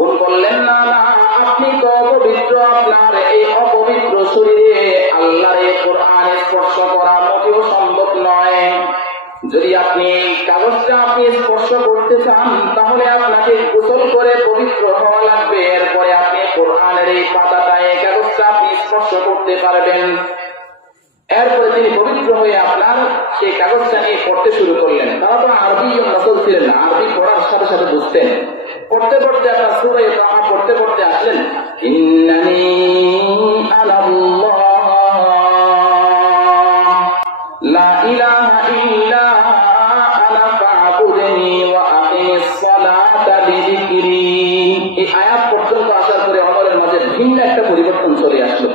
বোন বললেন, না না, আপনি তো অপবিত্র, আপনার এই অপবিত্র শরীরে আল্লাহর এই কোরআন স্পর্শ করা মোটেও সম্ভব নয়। যদি আপনি এই কাগজটা আপনি স্পর্শ করতে চান, তাহলে আপনাকে গোসল করে পবিত্র হওয়া লাগবে, এরপরে আপনি কোরআনের এই পাতাটা, এই কাগজটা আপনি স্পর্শ করতে পারবেন। এরপরে তিনি পবিত্র হয়ে আপনার সেই কাগজটা নিয়ে পড়তে শুরু করলেন। তারা তো আরবি নকল ছিলেন না, আরবি পড়ার সাথে সাথে বুঝতেন। পড়তে পড়তে আপনার সূরা ইকরামা পড়তে পড়তে আসলেন, ইন্নানি আনাল্লাহ লা ইলাহা ইল্লা আনা ফা'বুদনি ওয়া আকিমিস সালাতা লিযিকরি। এই আয়াত পর্যন্ত আসার পরে ওমরের মাঝে ভিন্ন একটা পরিবর্তন চলে আসলো।